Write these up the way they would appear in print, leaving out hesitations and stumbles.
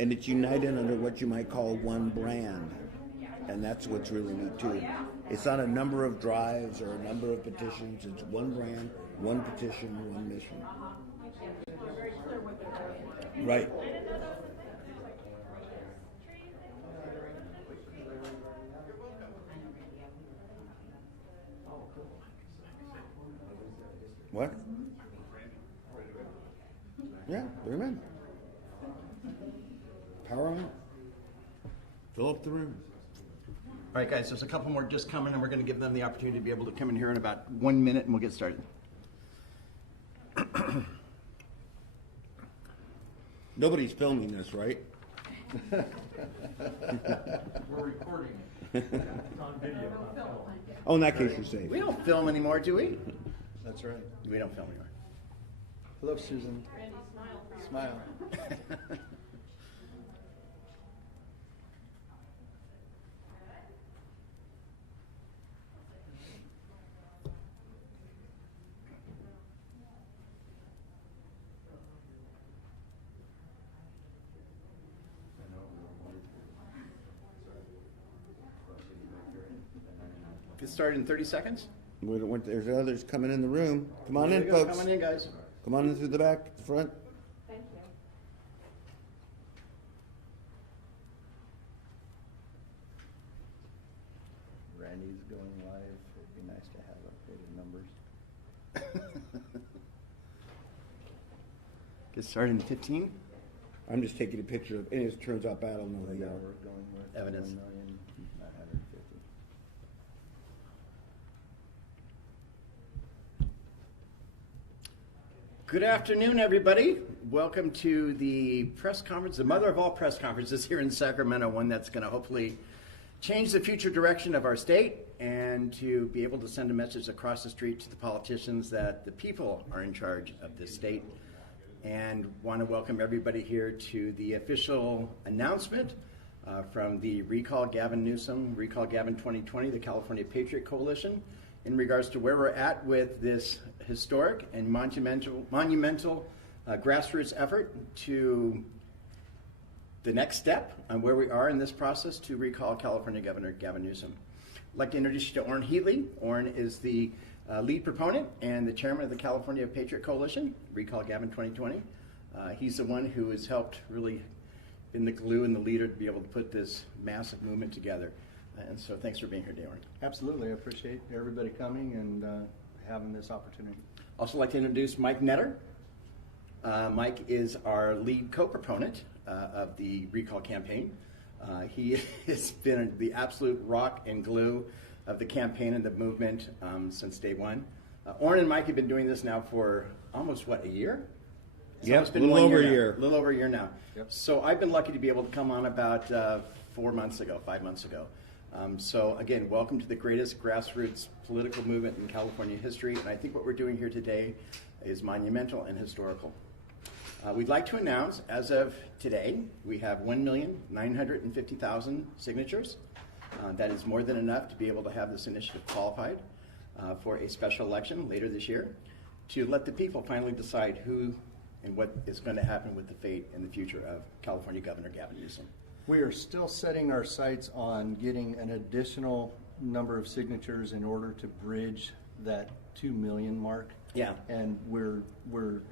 And it's united under what you might call one brand. And that's what's really neat too. It's not a number of drives or a number of petitions. It's one brand, one petition, one mission. Right. What? Yeah, bring them in. Power on. Fill up the room. All right, guys, there's a couple more just coming, and we're going to give them the opportunity to be able to come in here in about 1 minute, and we'll get started. Nobody's filming this, right? We're recording it. It's on video, not film. Oh, in that case, you're safe. We don't film anymore, do we? That's right. We don't film anymore. Hello, Susan. Randy, Smile. Get started in 30 seconds. There's others coming in the room. Come on There in, you go. folks. Come on in, guys. Come on in through the back, the front. Thank you. Randy's going live. It'd be nice to have updated numbers. Get started in 15. I'm just taking a picture of, and it turns out bad. I don't know who Yeah, you are. we're going with Evidence. 1,950,000. Good afternoon, everybody. Welcome to the press conference, the mother of all press conferences here in Sacramento, one that's going to hopefully change the future direction of our state and to be able to send a message across the street to the politicians that the people are in charge of this state. And want to welcome everybody here to the official announcement from the Recall Gavin Newsom, Recall Gavin 2020, the California Patriot Coalition, in regards to where we're at with this historic and monumental grassroots effort to the next step on where we are in this process to recall California Governor Gavin Newsom. I'd like to introduce you to Orrin Heatley. Orrin is the lead proponent and the chairman of the California Patriot Coalition, Recall Gavin 2020. He's the one who has helped really been the glue and the leader to be able to put this massive movement together. And so thanks for being here, Orrin. Absolutely. I appreciate everybody coming and having this opportunity. Also like to introduce Mike Netter. Mike is our lead co-proponent of the recall campaign. He has been the absolute rock and glue of the campaign and the movement since day one. Orrin and Mike have been doing this now for almost, what, a year? Yeah, it's a been little over a now. year. A little over a year now. Yep. So I've been lucky to be able to come on about 5 months ago. So again, welcome to the greatest grassroots political movement in California history. And I think what we're doing here today is monumental and historical. We'd like to announce, as of today, we have 1,950,000 signatures. That is more than enough to be able to have this initiative qualified for a special election later this year to let the people finally decide who and what is going to happen with the fate and the future of California Governor Gavin Newsom. We are still setting our sights on getting an additional number of signatures in order to bridge that 2 million mark. Yeah. And we're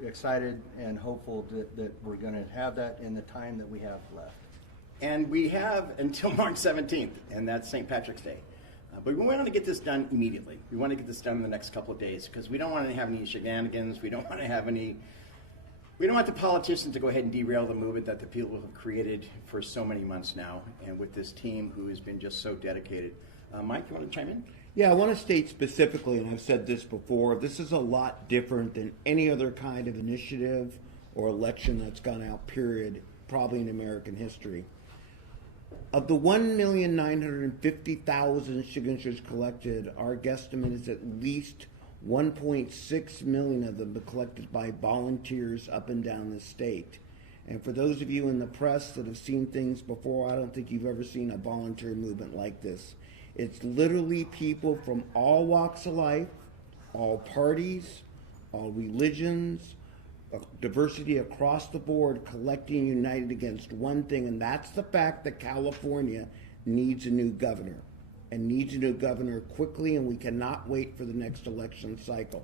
excited and hopeful that we're going to have that in the time that we have left. And we have until March 17th, and that's St. Patrick's Day. But we want to get this done immediately. We want to get this done in the next couple of days because we don't want to have any shenanigans. We don't want the politicians to go ahead and derail the movement that the people have created for so many months now, and with this team who has been just so dedicated. Mike, you want to chime in? Yeah, I want to state specifically, and I've said this before, this is a lot different than any other kind of initiative or election that's gone out, period, probably in American history. Of the 1,950,000 signatures collected, our guesstimate is at least 1.6 million of them collected by volunteers up and down the state. And for those of you in the press that have seen things before, I don't think you've ever seen a volunteer movement like this. It's literally people from all walks of life, all parties, all religions, diversity across the board, collecting united against one thing, and that's the fact that California needs a new governor, and needs a new governor quickly, and we cannot wait for the next election cycle.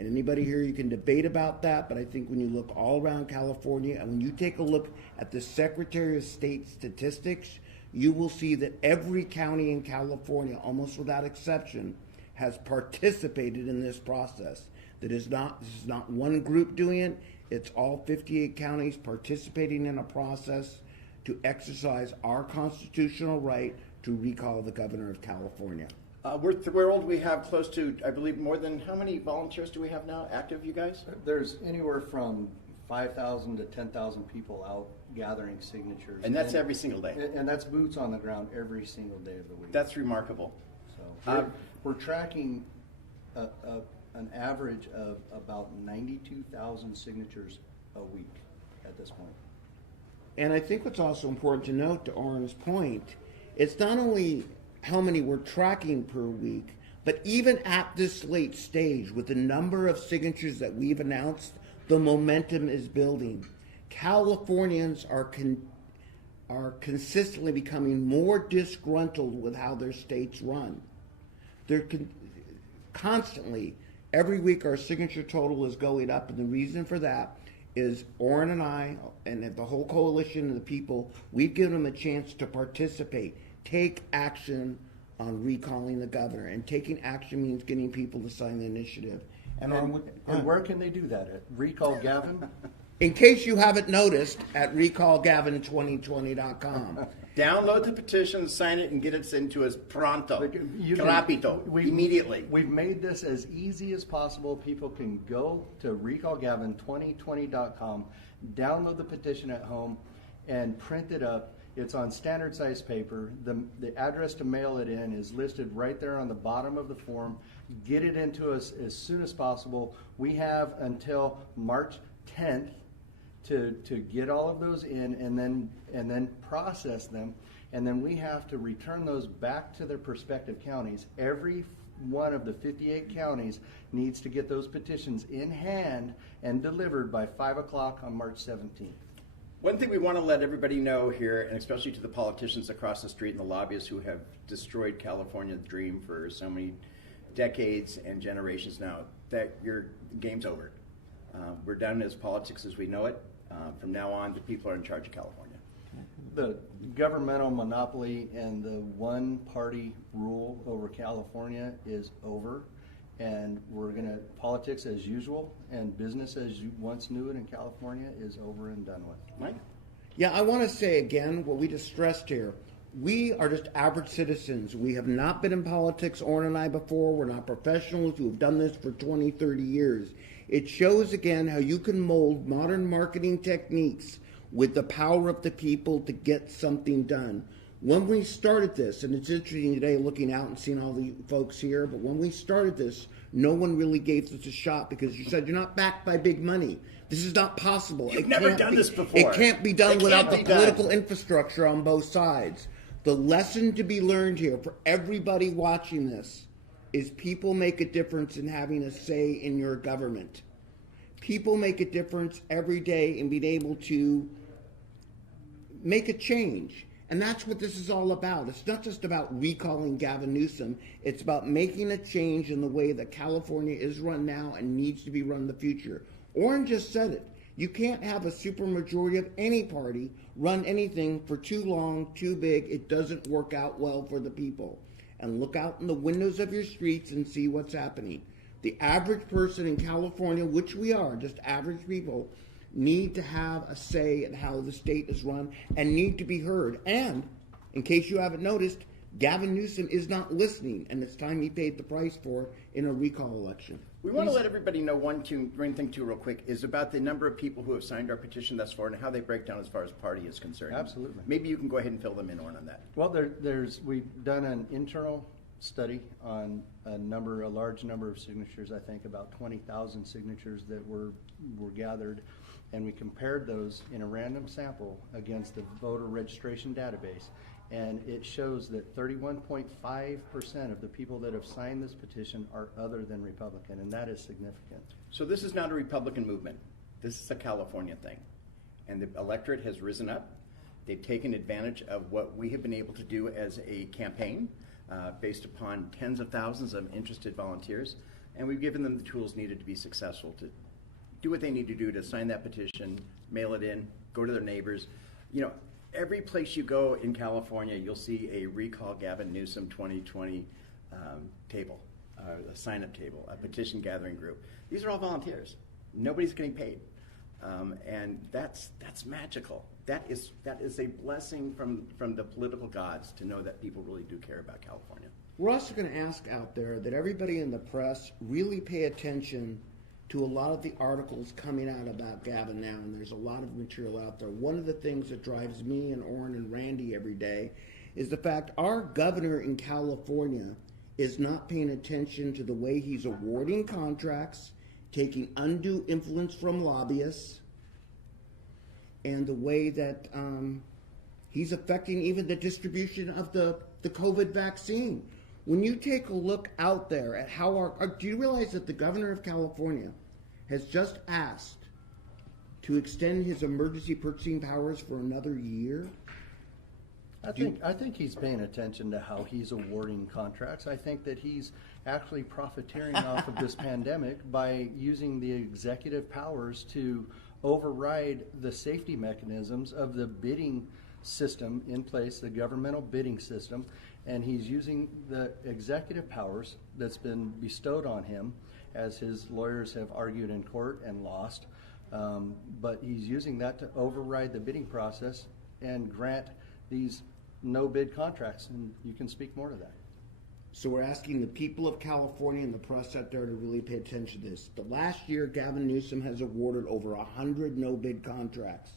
And anybody here, you can debate about that, but I think when you look all around California, and when you take a look at the Secretary of State statistics, you will see that every county in California, almost without exception, has participated in this process. This is not one group doing it, it's all 58 counties participating in a process to exercise our constitutional right to recall the governor of California. We're thrilled. We have close to, I believe, more than how many volunteers do we have now active, you guys? There's anywhere from 5,000 to 10,000 people out gathering signatures. And that's every single day. And that's boots on the ground every single day of the week. That's remarkable. So we're tracking an average of about 92,000 signatures a week at this point. And I think what's also important to note, to Oren's point, it's not only how many we're tracking per week, but even at this late stage, with the number of signatures that we've announced, the momentum is building. Californians are consistently becoming more disgruntled with how their states run. They're constantly, every week our signature total is going up, and the reason for that is Oren and I, and the whole coalition of the people, we've given them a chance to participate, take action on recalling the governor. And taking action means getting people to sign the initiative. And where can they do that at? Recall Gavin? In case you haven't noticed, at recallgavin2020.com. Download the petition, sign it, and get it sent to us pronto, rapito, immediately. We've made this as easy as possible. People can go to recallgavin2020.com, download the petition at home, and print it up. It's on standard size paper. The address to mail it in is listed right there on the bottom of the form. Get it into us as soon as possible. We have until March 10th to get all of those in, and then process them, and then we have to return those back to their respective counties. Every one of the 58 counties needs to get those petitions in hand and delivered by 5 o'clock on March 17th. One thing we want to let everybody know here, and especially to the politicians across the street and the lobbyists who have destroyed California's dream for so many decades and generations now, that your game's over. We're done as politics as we know it. From now on, the people are in charge of California. The governmental monopoly and the one-party rule over California is over, and we're going to, politics as usual and business as you once knew it in California is over and done with. Mike? Yeah, I want to say again what we just stressed here. We are just average citizens. We have not been in politics, Oren and I, before. We're not professionals who have done this for 20, 30 years. It shows again how you can mold modern marketing techniques with the power of the people to get something done. When we started this, and it's interesting today looking out and seeing all the folks here, but when we started this, no one really gave us a shot because you said you're not backed by big money. This is not possible. You've never done this before. It can't be done without the political infrastructure on both sides. The lesson to be learned here for everybody watching this is people make a difference in having a say in your government. People make a difference every day in being able to make a change. And that's what this is all about. It's not just about recalling Gavin Newsom. It's about making a change in the way that California is run now and needs to be run in the future. Oren just said it. You can't have a supermajority of any party run anything for too long, too big. It doesn't work out well for the people. And look out in the windows of your streets and see what's happening. The average person in California, which we are, just average people, need to have a say in how the state is run and need to be heard. And, in case you haven't noticed, Gavin Newsom is not listening, and it's time he paid the price for it in a recall election. We want to let everybody know one thing too real quick is about the number of people who have signed our petition thus far and how they break down as far as party is concerned. Absolutely. Maybe you can go ahead and fill them in on that. Well, we've done an internal study on a large number of signatures, I think about 20,000 signatures that were gathered, and we compared those in a random sample against the voter registration database. And it shows that 31.5% of the people that have signed this petition are other than Republican, and that is significant. So this is not a Republican movement. This is a California thing. And the electorate has risen up. They've taken advantage of what we have been able to do as a campaign based upon tens of thousands of interested volunteers. And we've given them the tools needed to be successful, to do what they need to do to sign that petition, mail it in, go to their neighbors. You know, every place you go in California, you'll see a Recall Gavin Newsom 2020 table, a sign-up table, a petition gathering group. These are all volunteers. Nobody's getting paid. And that's magical. That is a blessing from the political gods to know that people really do care about California. We're also going to ask out there that everybody in the press really pay attention to a lot of the articles coming out about Gavin now, and there's a lot of material out there. One of the things that drives me and Orrin and Randy every day is the fact our governor in California is not paying attention to the way he's awarding contracts, taking undue influence from lobbyists, and the way that he's affecting even the distribution of the COVID vaccine. When you take a look out there at how do you realize that the governor of California has just asked to extend his emergency purchasing powers for another year? I think he's paying attention to how he's awarding contracts. I think that he's actually profiteering off of this pandemic by using the executive powers to override the safety mechanisms of the bidding system in place, the governmental bidding system, and he's using the executive powers that's been bestowed on him, as his lawyers have argued in court and lost, but he's using that to override the bidding process and grant these no-bid contracts, and you can speak more to that. So we're asking the people of California and the press out there to really pay attention to this. The last year, Gavin Newsom has awarded over 100 no-bid contracts.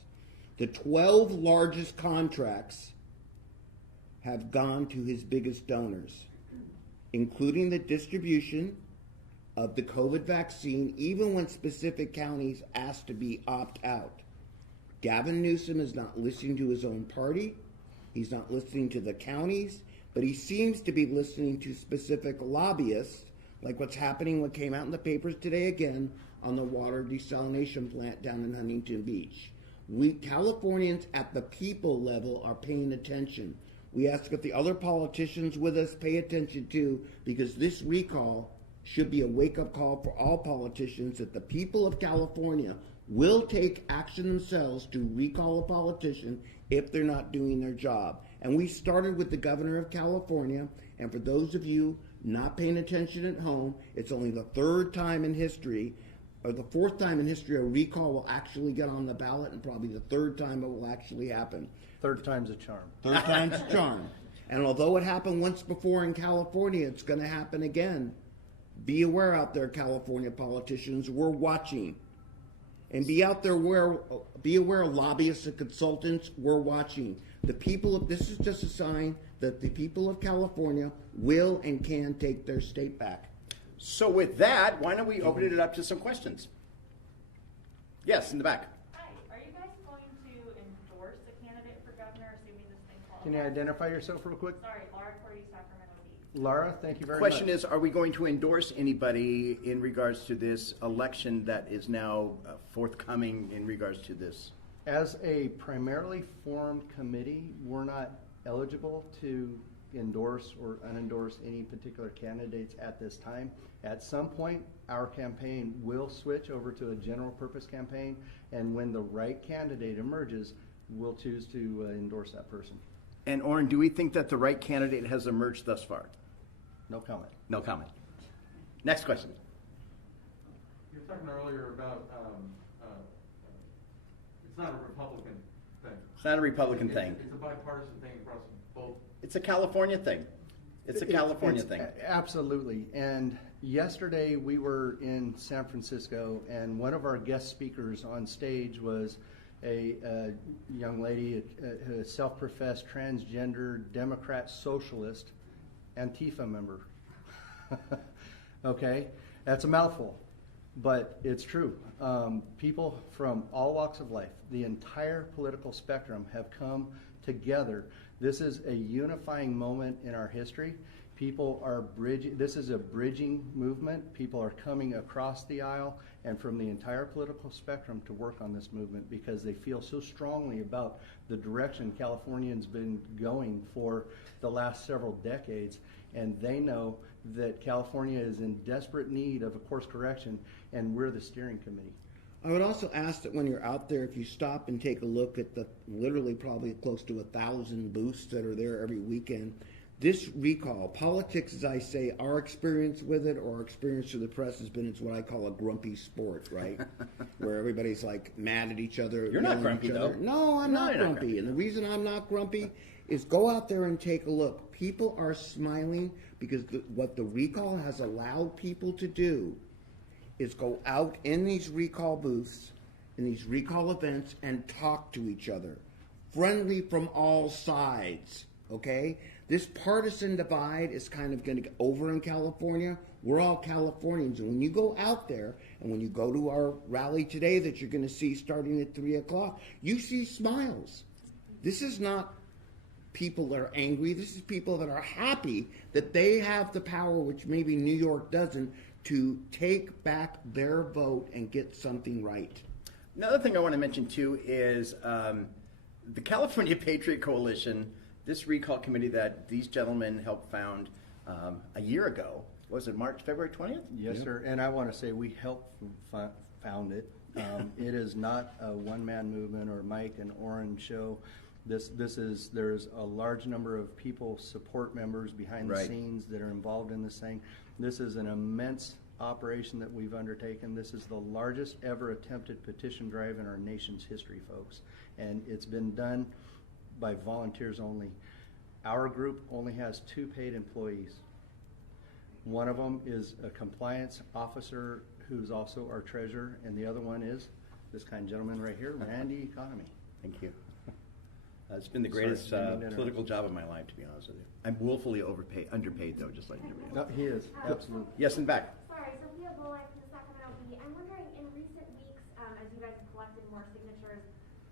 The 12 largest contracts have gone to his biggest donors, including the distribution of the COVID vaccine, even when specific counties asked to be opt-out. Gavin Newsom is not listening to his own party. He's not listening to the counties, but he seems to be listening to specific lobbyists, like what's happening, what came out in the papers today again on the water desalination plant down in Huntington Beach. We Californians at the people level are paying attention. We ask that the other politicians with us pay attention too, because this recall should be a wake-up call for all politicians that the people of California will take action themselves to recall a politician if they're not doing their job. And we started with the governor of California, and for those of you not paying attention at home, it's only the third time in history, or the fourth time in history, a recall will actually get on the ballot, and probably the third time it will actually happen. Third time's a charm. Third time's a charm. And although it happened once before in California, it's going to happen again. Be aware out there, California politicians. We're watching. And be aware, lobbyists and consultants, we're watching. This is just a sign that the people of California will and can take their state back. So with that, why don't we open it up to some questions? Yes, in the back. Hi, are you guys going to endorse a candidate for governor, assuming this thing qualifies? Can you identify yourself real quick? Sorry, Laura Cordy, Sacramento Beach. Laura, thank you very Question much. is, are we going to endorse anybody in regards to this election that is now forthcoming in regards to this? As a primarily formed committee, we're not eligible to endorse or unendorse any particular candidates at this time. At some point, our campaign will switch over to a general purpose campaign, and when the right candidate emerges, we'll choose to endorse that person. And Orrin, do we think that the right candidate has emerged thus far? No comment. No comment. Next question. You were talking earlier about it's not a Republican thing. It's not a Republican thing. It's a bipartisan thing across both. It's a California thing. It's a California thing. Absolutely. And yesterday we were in San Francisco, and one of our guest speakers on stage was a young lady, a self-professed transgender Democrat socialist, Antifa member. Okay? That's a mouthful, but it's true. People from all walks of life, the entire political spectrum, have come together. This is a unifying moment in our history, People are bridging, this is a bridging movement. People are coming across the aisle and from the entire political spectrum to work on this movement because they feel so strongly about the direction Californians been going for the last several decades. And they know that California is in desperate need of a course correction, and we're the steering committee. I would also ask that when you're out there, if you stop and take a look at the literally probably close to 1,000 booths that are there every weekend, this recall, politics, as I say, our experience with it or our experience through the press has been, it's what I call a grumpy sport, right? Where everybody's like mad at each other. You're not grumpy, though. No, I'm not you're not grumpy. And the reason I'm not grumpy is go out there and take a look. People are smiling because what the recall has allowed people to do is go out in these recall booths, in these recall events, and talk to each other. Friendly from all sides, okay? This partisan divide is kind of going to get over in California. We're all Californians. And when you go out there, and when you go to our rally today that you're going to see starting at 3 o'clock, you see smiles. This is not people that are angry. This is people that are happy that they have the power, which maybe New York doesn't, to take back their vote and get something right. Another thing I want to mention too is the California Patriot Coalition, this recall committee that these gentlemen helped found a year ago. Was it February 20th? Yes, sir. And I want to say we helped found it. It is not a one-man movement or Mike and Oren show. There's a large number of people, support members behind the scenes that are involved in this thing. This is an immense operation that we've undertaken. This is the largest ever attempted petition drive in our nation's history, folks. And it's been done by volunteers only. Our group only has 2 paid employees. One of them is a compliance officer who's also our treasurer, and the other one is this kind gentleman right here, Randy Economy. Thank you. It's been the greatest political job of my life, to be honest with you. I'm woefully underpaid, though, just like everybody else. No, he is, absolutely. Yes, and back. Sorry, Sophia Bullock from the Sacramento Bee. I'm wondering, in recent weeks, as you guys have collected more signatures,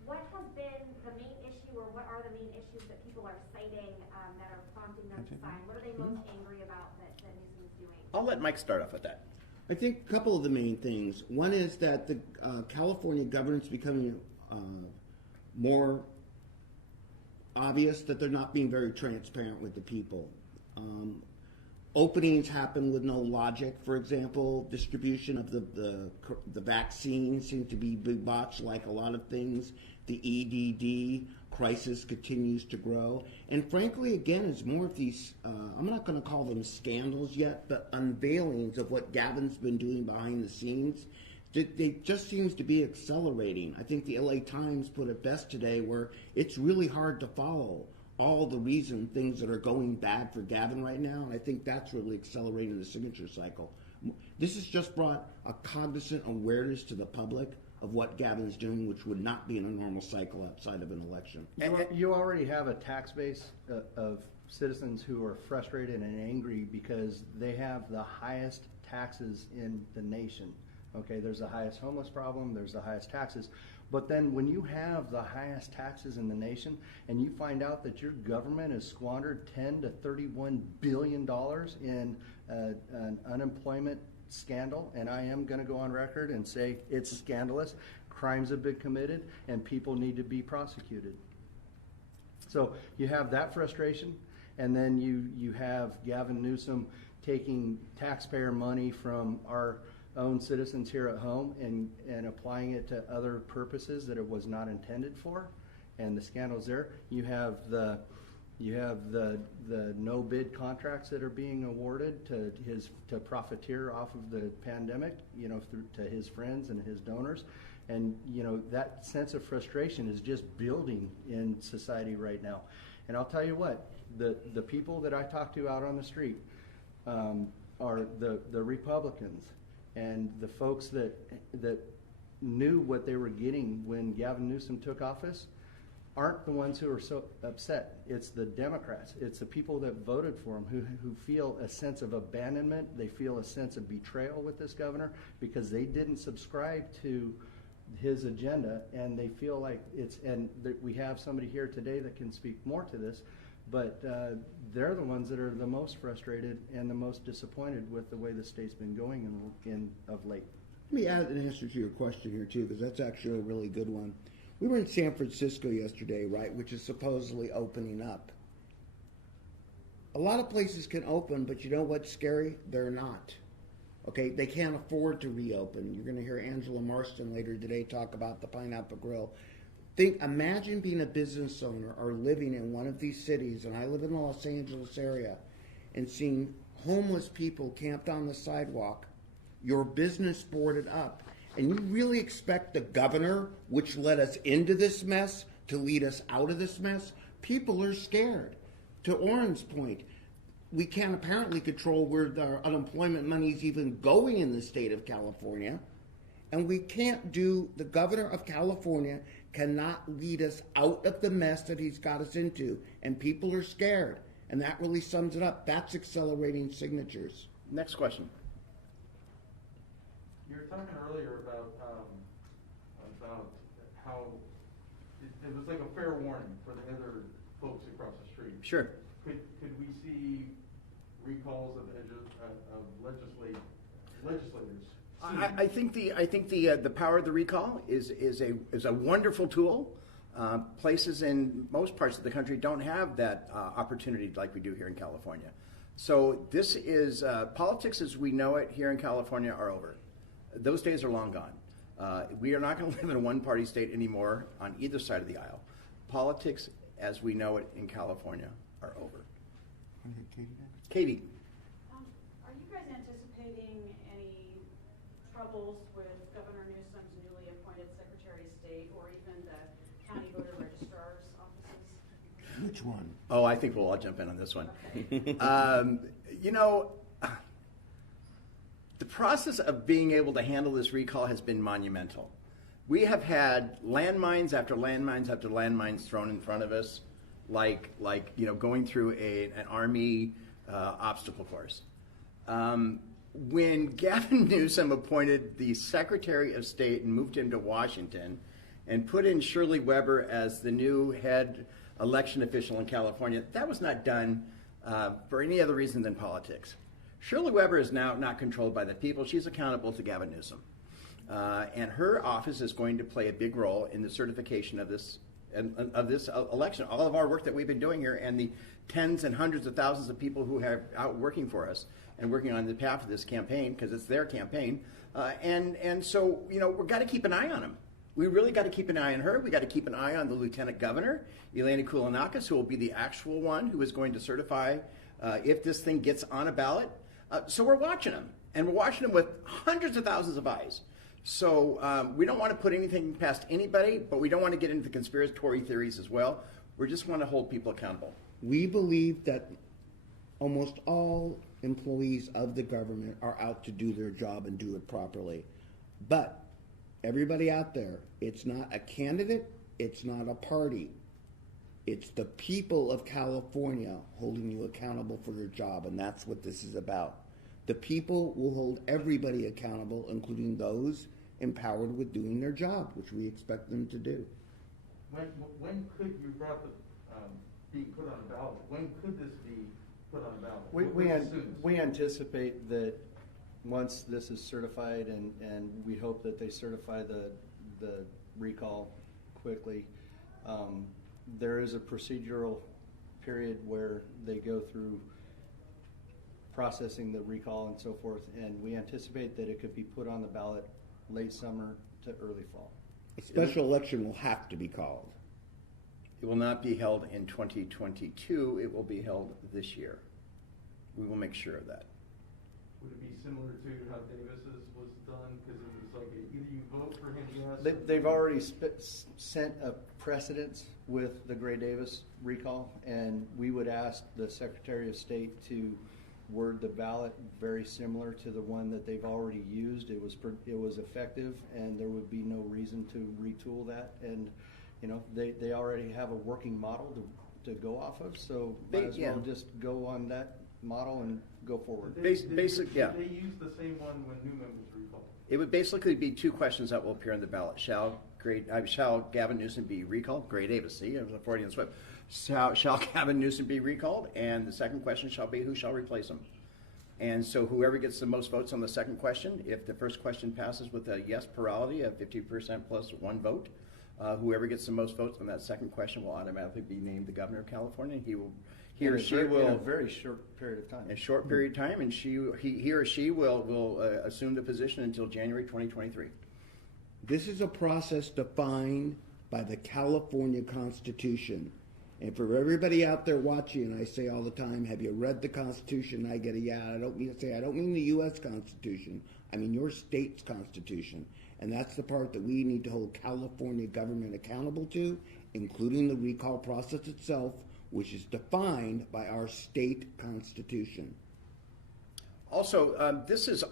what has been the main issue, or what are the main issues that people are citing that are prompting them to sign? What are they most angry about that Newsom is doing? I'll let Mike start off with that. I think a couple of the main things. One is that the California government's becoming more obvious that they're not being very transparent with the people. Openings happen with no logic. For example, distribution of the vaccine seems to be botched like a lot of things. The EDD crisis continues to grow. And frankly, again, it's more of these, I'm not going to call them scandals yet, but unveilings of what Gavin's been doing behind the scenes. It just seems to be accelerating. I think the LA Times put it best today, where it's really hard to follow all the things that are going bad for Gavin right now, and I think that's really accelerating the signature cycle. This has just brought a cognizant awareness to the public of what Gavin's doing, which would not be in a normal cycle outside of an election. You already have a tax base of citizens who are frustrated and angry because they have the highest taxes in the nation. Okay, there's the highest homeless problem, there's the highest taxes. But then when you have the highest taxes in the nation and you find out that your government has squandered $10 to $31 billion in an unemployment scandal, and I am going to go on record and say it's scandalous, crimes have been committed, and people need to be prosecuted. So you have that frustration, and then you have Gavin Newsom taking taxpayer money from our own citizens here at home and applying it to other purposes that it was not intended for, and the scandals there. You have the no bid contracts that are being awarded to profiteer off of the pandemic, through to his friends and his donors, and that sense of frustration is just building in society right now. And I'll tell you what, the people that I talk to out on the street are the Republicans. And the folks that knew what they were getting when Gavin Newsom took office aren't the ones who are so upset. It's the Democrats. It's the people that voted for him who feel a sense of abandonment. They feel a sense of betrayal with this governor because they didn't subscribe to his agenda, and they feel like we have somebody here today that can speak more to this, But they're the ones that are the most frustrated and the most disappointed with the way the state's been going in of late. Let me add an answer to your question here, too, because that's actually a really good one. We were in San Francisco yesterday, right, which is supposedly opening up. A lot of places can open, but you know what's scary? They're not. Okay, they can't afford to reopen. You're going to hear Angela Marston later today talk about the Pineapple Grill. Imagine being a business owner or living in one of these cities, and I live in the Los Angeles area, and seeing homeless people camped on the sidewalk, your business boarded up, and you really expect the governor, which led us into this mess, to lead us out of this mess? People are scared. To Oren's point, we can't apparently control where the unemployment money is even going in the state of California. And we can't the governor of California cannot lead us out of the mess that he's got us into. And people are scared. And that really sums it up. That's accelerating signatures. Next question. You were talking earlier about how it was like a fair warning for the other folks across the street. Sure. Could we see recalls of legislators? I think the power of the recall is a wonderful tool. Places in most parts of the country don't have that opportunity like we do here in California. So this is politics as we know it here in California are over. Those days are long gone. We are not going to live in a one-party state anymore on either side of the aisle. Politics as we know it in California are over. Katie. Are you guys anticipating any troubles with Governor Newsom's newly appointed Secretary of State or even the county voter registrar's offices? Which one? Oh, I think we'll all jump in on this one. Okay. The process of being able to handle this recall has been monumental. We have had landmines after landmines after landmines thrown in front of us, like going through an Army obstacle course. When Gavin Newsom appointed the Secretary of State and moved him to Washington and put in Shirley Weber as the new head election official in California, that was not done for any other reason than politics. Shirley Weber is now not controlled by the people. She's accountable to Gavin Newsom. And her office is going to play a big role in the certification of this election. All of our work that we've been doing here and the tens and hundreds of thousands of people who are out working for us and working on the behalf of this campaign, because it's their campaign. And so, we've got to keep an eye on them. We really got to keep an eye on her. We got to keep an eye on the Lieutenant Governor, Elena Koulounakis, who will be the actual one who is going to certify if this thing gets on a ballot. So we're watching them, and we're watching them with hundreds of thousands of eyes. So we don't want to put anything past anybody, but we don't want to get into the conspiratorial theories as well. We just want to hold people accountable. We believe that almost all employees of the government are out to do their job and do it properly. But everybody out there, it's not a candidate, it's not a party. It's the people of California holding you accountable for your job, and that's what this is about. The people will hold everybody accountable, including those empowered with doing their job, which we expect them to do. When could you brought the being put on a ballot? When could this be put on a ballot? We anticipate that once this is certified, and we hope that they certify the recall quickly, there is a procedural period where they go through processing the recall and so forth, and we anticipate that it could be put on the ballot late summer to early fall. A special election will have to be called. It will not be held in 2022. It will be held this year. We will make sure of that. Would it be similar to how Davis's was done? Because it was like either you vote for him, yes. They've already sent a precedence with the Gray Davis recall, and we would ask the Secretary of State to word the ballot very similar to the one that they've already used. It was effective, and there would be no reason to retool that. And they already have a working model to go off of, so might as well just go on that model and go forward. Did they use the same one when Newman was recalled? It would basically be two questions that will appear on the ballot. Shall shall Gavin Newsom be recalled? Gray Davis, see, I was a Freudian slip. Shall Gavin Newsom be recalled? And the second question shall be, who shall replace him? And so whoever gets the most votes on the second question, if the first question passes with a yes plurality of 50% plus one vote, whoever gets the most votes on that second question will automatically be named the governor of California. He or she will, in a very short period of time. a short period of time, and he or she will assume the position until January 2023. This is a process defined by the California Constitution. And for everybody out there watching, I say all the time, have you read the Constitution? I get a yeah. I don't mean the U.S. Constitution. I mean your state's Constitution. And that's the part that we need to hold California government accountable to, including the recall process itself, which is defined by our state constitution. Also, this is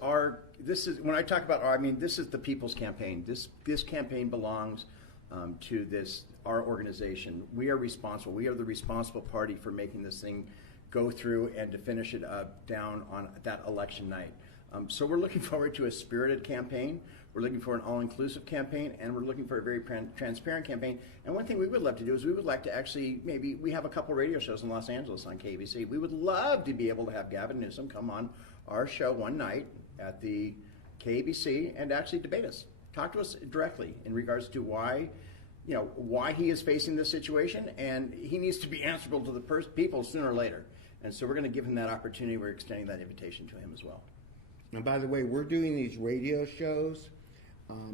when I talk about this is the people's campaign. This campaign belongs to our organization. We are responsible. We are the responsible party for making this thing go through and to finish it down on that election night. So we're looking forward to a spirited campaign. We're looking for an all-inclusive campaign, and we're looking for a very transparent campaign. And one thing we would love to do is we would like to actually, maybe we have a couple radio shows in Los Angeles on KBC. We would love to be able to have Gavin Newsom come on our show one night at the KBC and actually debate us. Talk to us directly in regards to why he is facing this situation, and he needs to be answerable to the people sooner or later. And so we're going to give him that opportunity. We're extending that invitation to him as well. And by the way, we're doing these radio shows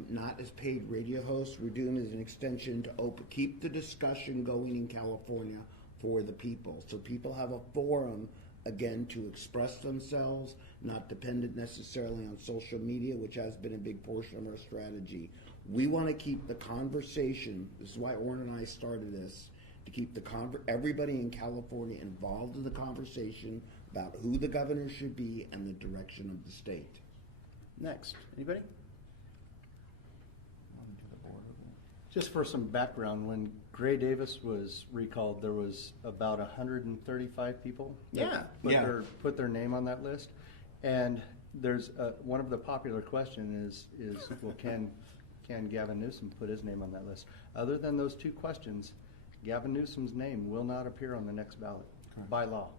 not as paid radio hosts. We're doing it as an extension to keep the discussion going in California for the people. So people have a forum, again, to express themselves, not dependent necessarily on social media, which has been a big portion of our strategy. We want to keep the conversation, this is why Orrin and I started this, to keep everybody in California involved in the conversation about who the governor should be and the direction of the state. Next, anybody? Just for some background, when Gray Davis was recalled, there was about 135 people that put their name on that list. And there's one of the popular questions is well, can Gavin Newsom put his name on that list? Other than those two questions, Gavin Newsom's name will not appear on the next ballot by law.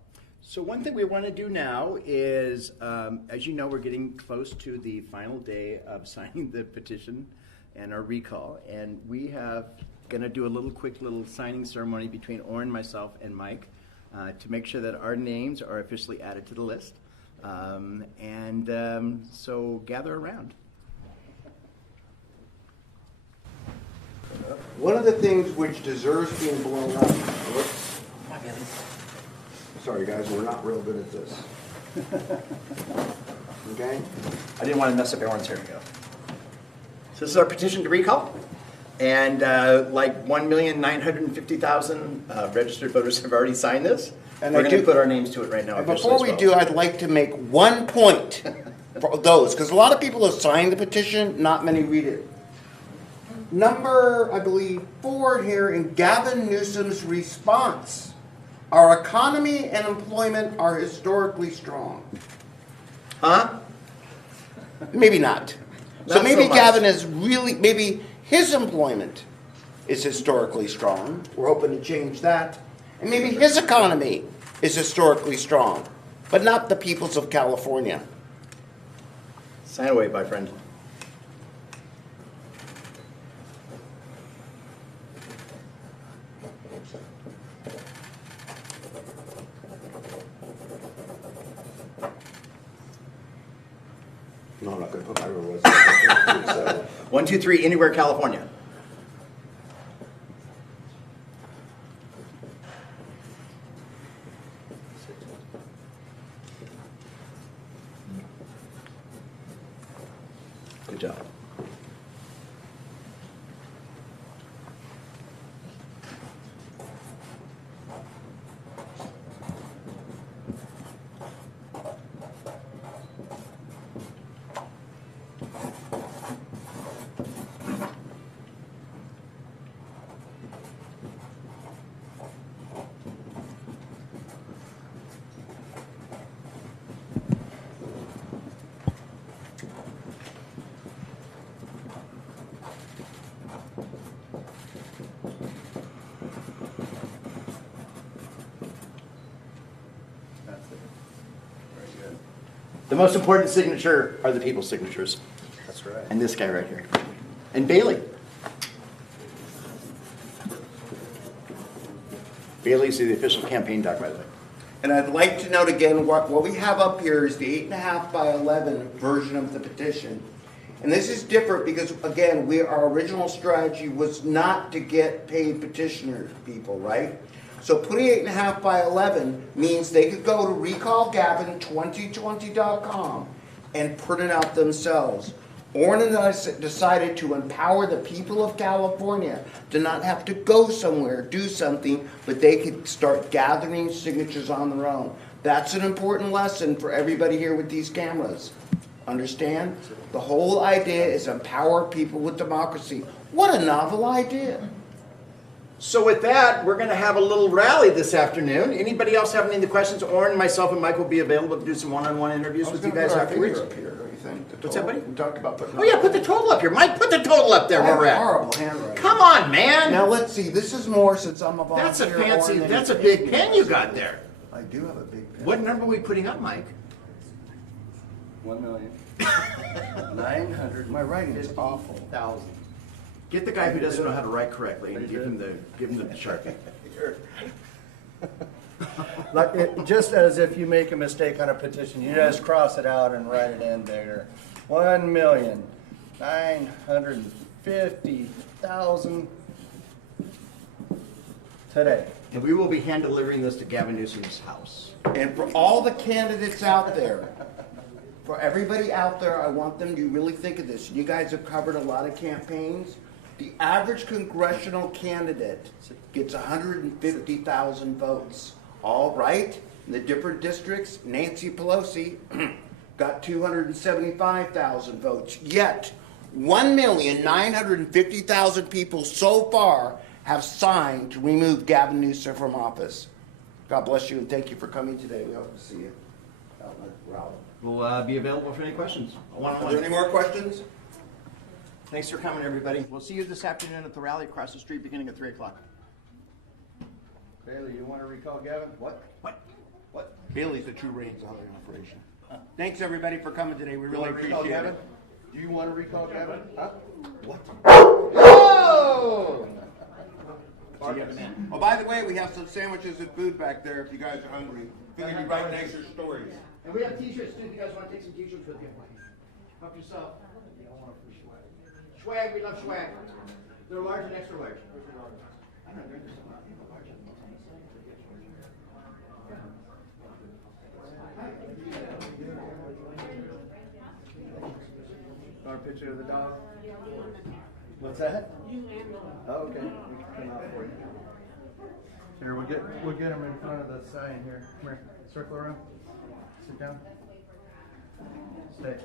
So one thing we want to do now is, as you know, we're getting close to the final day of signing the petition and our recall, and we have going to do a quick little signing ceremony between Orrin, myself, and Mike to make sure that our names are officially added to the list. So gather around. One of the things which deserves being blown up. Whoops. Sorry, guys, we're not real good at this. Okay? I didn't want to mess up everyone's. Here we go. So this is our petition to recall. And like 1,950,000 registered voters have already signed this. And we're going to put our names to it right now. And before we do, I'd like to make one point for those, because a lot of people have signed the petition, not many read it. Number, I believe, 4 here in Gavin Newsom's response. Our economy and employment are historically strong. Huh? Maybe not. So Not maybe so much. Gavin is really, maybe his employment is historically strong. We're hoping to change that. And maybe his economy is historically strong, but not the peoples of California. Sign away, my friend. No, I'm not going to put my real words. So. 1, 2, 3, anywhere, California. Good job. The most important signature are the people's signatures. That's right. And this guy right here. And Bailey. Bailey's the official campaign dog, by the way. And I'd like to note again, what we have up here is the 8.5 by 11 version of the petition. And this is different because, again, our original strategy was not to get paid petitioner people, right? So putting 8.5 by 11 means they could go to recallgavin2020.com and print it out themselves. Orrin and I decided to empower the people of California to not have to go somewhere, do something, but they could start gathering signatures on their own. That's an important lesson for everybody here with these cameras. Understand? The whole idea is empower people with democracy. What a novel idea. So with that, we're going to have a little rally this afternoon. Anybody else have any questions? Orrin, myself, and Mike will be available to do some one-on-one interviews with you guys afterwards. What's that, buddy? We talked about putting. Oh yeah, put the total up here. Mike, put the total up there where we're at. Horrible handwriting. Come on, man. Now let's see. This is more since I'm a volunteer. That's a fancy, Orrin, that's a than big pen you got there. I do have a big pen. What number are we putting up, Mike? 1,900,000. My writing is awful. Get the guy who doesn't know how to write correctly and give him the Sharpie. Like just as if you make a mistake on a petition, you just cross it out and write it in bigger. 1,950,000 today. And we will be hand delivering this to Gavin Newsom's house. And for all the candidates out there, for everybody out there, I want them to really think of this. You guys have covered a lot of campaigns. The average congressional candidate gets 150,000 votes. All right, in the different districts, Nancy Pelosi got 275,000 votes. Yet, 1,950,000 people so far have signed to remove Gavin Newsom from office. God bless you and thank you for coming today. We hope to see you out in the rally. We'll be available for any questions. Are there any more questions? Thanks for coming, everybody. We'll see you this afternoon at the rally across the street beginning at 3 o'clock. Bailey, you want to recall Gavin? What? Bailey's the true ratings operation. Thanks everybody for coming today. We really appreciate it. Do you want to recall Gavin? Huh? What? Whoa! Oh, by the way, we have some sandwiches and food back there if you guys are hungry. Figured you'd write nicer stories. And we have t-shirts too. If you guys want to take some t-shirts with you. Help yourself. Swag, we love swag. They're large and extra large. I don't know, there's some large. Want a picture of the dog? What's that? Oh, okay. We can come out for you. Here, we'll get him in front of the sign here. Come here. Circle around. Sit down. Stay.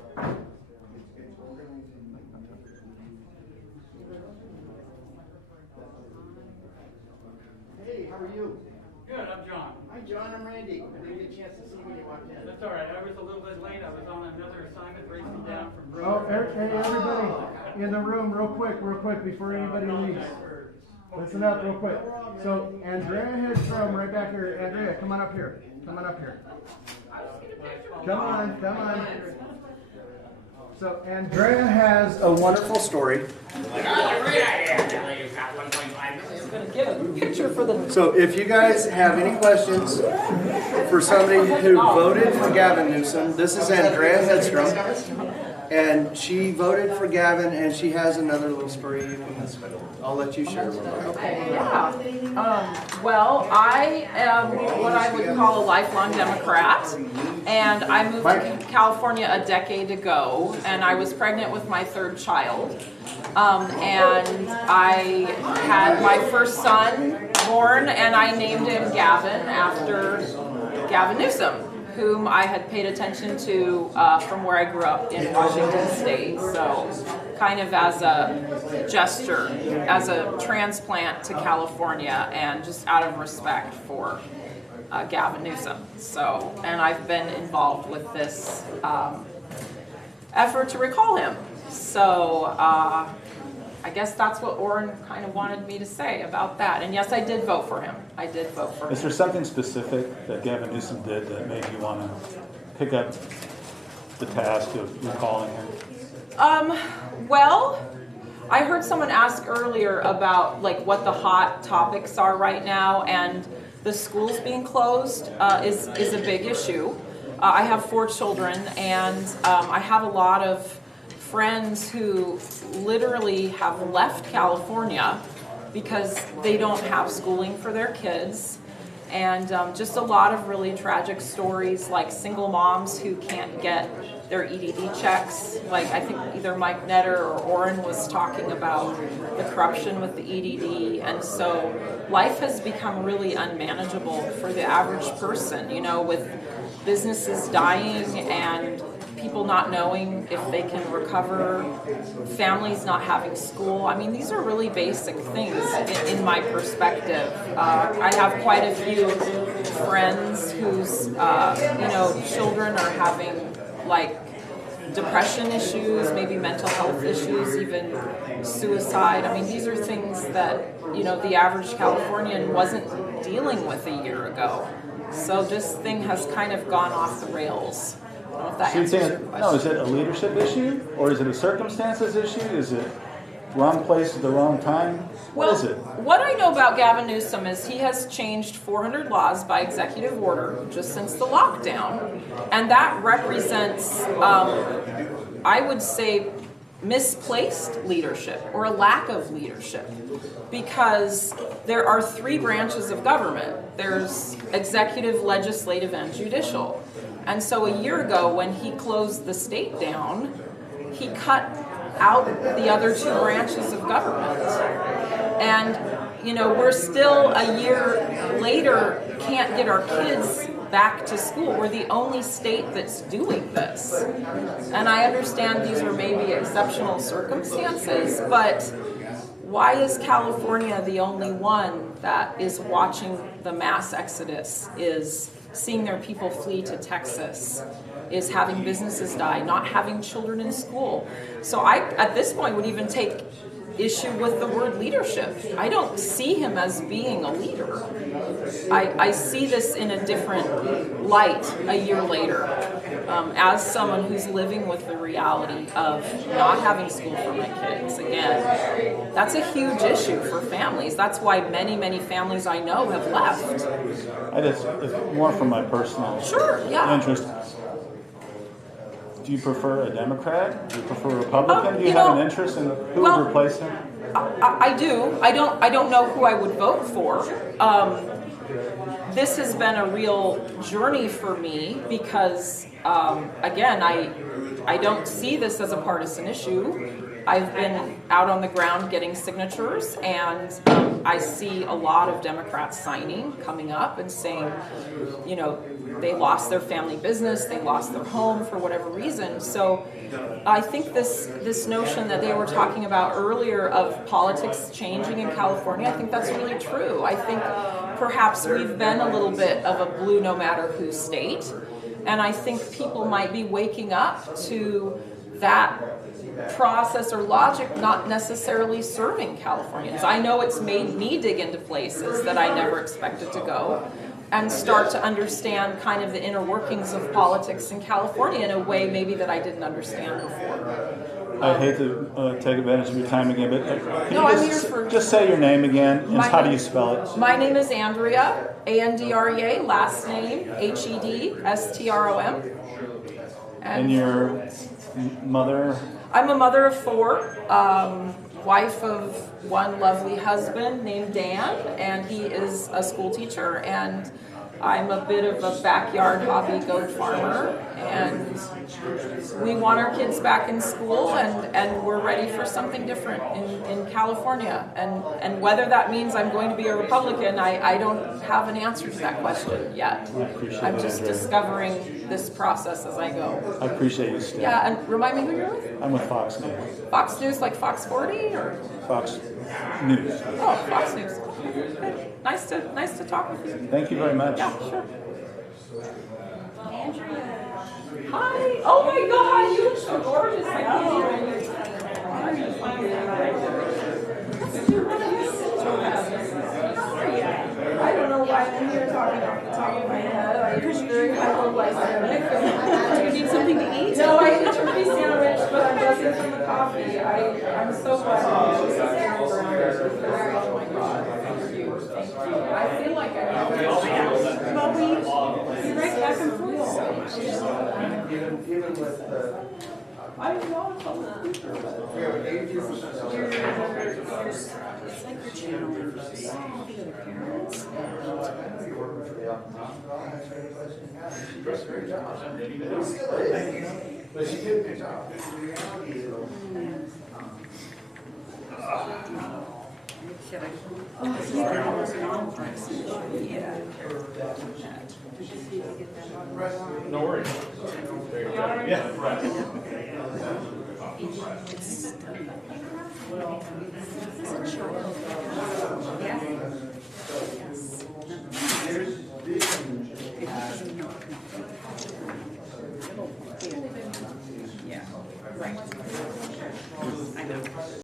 Hey, how are you? Good, I'm John. Hi, John. I'm Randy. I didn't get a chance to see you when you walked in. That's all right. I was a little bit late. I was on another assignment racing down from Oh, Brewer. hey, everybody in the room, real quick, before anybody leaves. Listen up real quick. So, Andrea Headstrom, right back here. Andrea, come on up here. Come on. So, Andrea has a wonderful story. So, if you guys have any questions for somebody who voted for Gavin Newsom, this is Andrea Headstrom. And she voted for Gavin, and she has another little story. I'll let you share one. Okay, yeah. Well, I am what I would call a lifelong Democrat, and I moved to California a decade ago, and I was pregnant with my third child. And I had my first son born, and I named him Gavin after Gavin Newsom, whom I had paid attention to from where I grew up in Washington State. So kind of as a gesture, as a transplant to California, and just out of respect for Gavin Newsom. So, and I've been involved with this effort to recall him. So I guess that's what Orrin kind of wanted me to say about that. And yes, I did vote for him. Is there something specific that Gavin Newsom did that made you want to pick up the task of recalling her? Well, I heard someone ask earlier about like what the hot topics are right now, and the schools being closed is a big issue. I have 4 children, and I have a lot of friends who literally have left California because they don't have schooling for their kids. And just a lot of really tragic stories, like single moms who can't get their EDD checks. Like I think either Mike Netter or Orrin was talking about the corruption with the EDD. And so life has become really unmanageable for the average person, you know, with businesses dying and people not knowing if they can recover, families not having school. I mean, these are really basic things in my perspective. I have quite a few friends whose, you know, children are having like depression issues, maybe mental health issues, even suicide. I mean, these are things that, you know, the average Californian wasn't dealing with a year ago. So this thing has kind of gone off the rails. I don't know if that answers your question. No, is it a leadership issue, or is it a circumstances issue? Is it wrong place at the wrong time? What is it? What I know about Gavin Newsom is he has changed 400 laws by executive order just since the lockdown, and that represents, I would say, misplaced leadership or a lack of leadership, because there are 3 branches of government. There's executive, legislative, and judicial. And so a year ago, when he closed the state down, he cut out the other 2 branches of government. And, you know, we're still a year later can't get our kids back to school. We're the only state that's doing this. And I understand these are maybe exceptional circumstances, but why is California the only one that is watching the mass exodus, is seeing their people flee to Texas, is having businesses die, not having children in school? So I, at this point, would even take issue with the word leadership. I don't see him as being a leader. I see this in a different light a year later, as someone who's living with the reality of not having school for my kids. Again, that's a huge issue for families. That's why many, many families I know have left. It's more from my personal interest. Do you prefer a Democrat? Do you prefer a Republican? Do you have an interest in who would replace him? I do. I don't know who I would vote for. This has been a real journey for me because, again, I don't see this as a partisan issue. I've been out on the ground getting signatures, and I see a lot of Democrats signing, coming up and saying, you know, they lost their family business, they lost their home for whatever reason. So I think this notion that they were talking about earlier of politics changing in California, I think that's really true. I think perhaps we've been a little bit of a blue no matter who state, and I think people might be waking up to that process or logic not necessarily serving Californians. I know it's made me dig into places that I never expected to go and start to understand kind of the inner workings of politics in California in a way maybe that I didn't understand before. I hate to take advantage of your time again, but I'm here for... just say your name again, and how do you spell it? My name is Andrea, Andrea, last name Hedstrom. And your mother? I'm a mother of 4, wife of one lovely husband named Dan, and he is a school teacher, and I'm a bit of a backyard hobby goat farmer, and we want our kids back in school, and we're ready for something different in California. And whether that means I'm going to be a Republican, I don't have an answer to that question yet. I'm just discovering this process as I go. I appreciate you, Steve. Yeah, and remind me who you're with? I'm with Fox News. Fox News, like Fox 40, or? Fox News. Oh, Fox News. Good. Nice to talk with you. Thank you very much. Yeah, sure. Hi. Oh my God, you look so gorgeous. I don't know why I'm here talking off the top of my head. I just very little like. Do you need something to eat? No, I ate a turkey sandwich, but I'm buzzing from the coffee. I'm so glad you did this here around there because, oh my God, thank you. I feel like I know Well, we right back and forth. Even with the. I love them. It's like your channel for the other parents. But she did a good job. No worries. Yeah, right. This is a child. Yeah.